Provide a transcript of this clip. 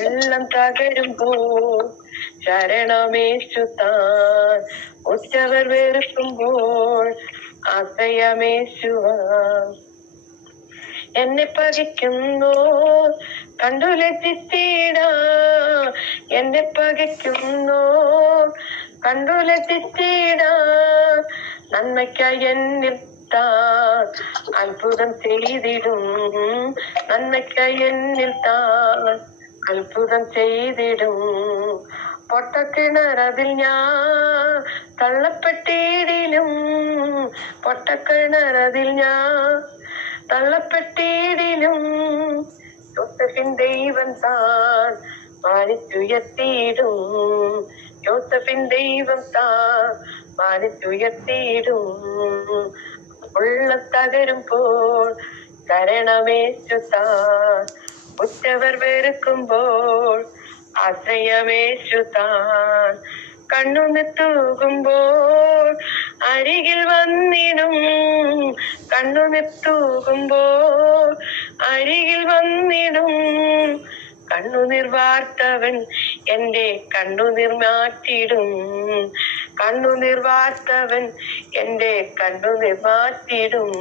ഉള്ളം തകരുമ്പോ ശരണമേശു താൻ. ഉറ്റവർ വെറുക്കുമ്പോൾ ആശ്രയമേശുവാ. എന്നെ പകയ്ക്കുന്നു കണ്ടു ലജ്ജിച്ചിടാ, എന്നെ പകയ്ക്കുന്നു കണ്ടു ലജ്ജിച്ചിടാ. നന്മയ്ക്കായി എന്നിൽ താൻ അത്ഭുതം ചെയ്തിടും, നന്മയ്ക്കായി എന്നിൽ താൻ അത്ഭുതം ചെയ്തിടും. പൊട്ടക്കിണറതിൽ ഞാൻ തള്ളപ്പെട്ടിടിലും, പൊട്ടക്കിണറതിൽ ഞാൻ തള്ളപ്പെട്ടിടിലും യോസേഫിൻ ദൈവം താൻ മാനിച്ചുയർത്തിയിടും, യോസേഫിൻ ദൈവം താൻ മാനിച്ചുയർത്തിയിടും. ഉള്ളം തകരുമ്പോൾ ശരണമേശു താൻ. ഉറ്റവർ വെറുക്കുമ്പോൾ ആശ്രയമേശു താൻ. കണ്ണുനീർ തൂകുമ്പോൾ അരികിൽ വന്നിടും, കണ്ണുനീർ തൂകുമ്പോൾ അരികിൽ വന്നിടും. കണ്ണുനീർ വാർത്തവൻ എന്റെ കണ്ണുനീർ മാറ്റിടും, കണ്ണുനീർ വാർത്തവൻ എന്റെ കണ്ണുനീർ മാറ്റിടും.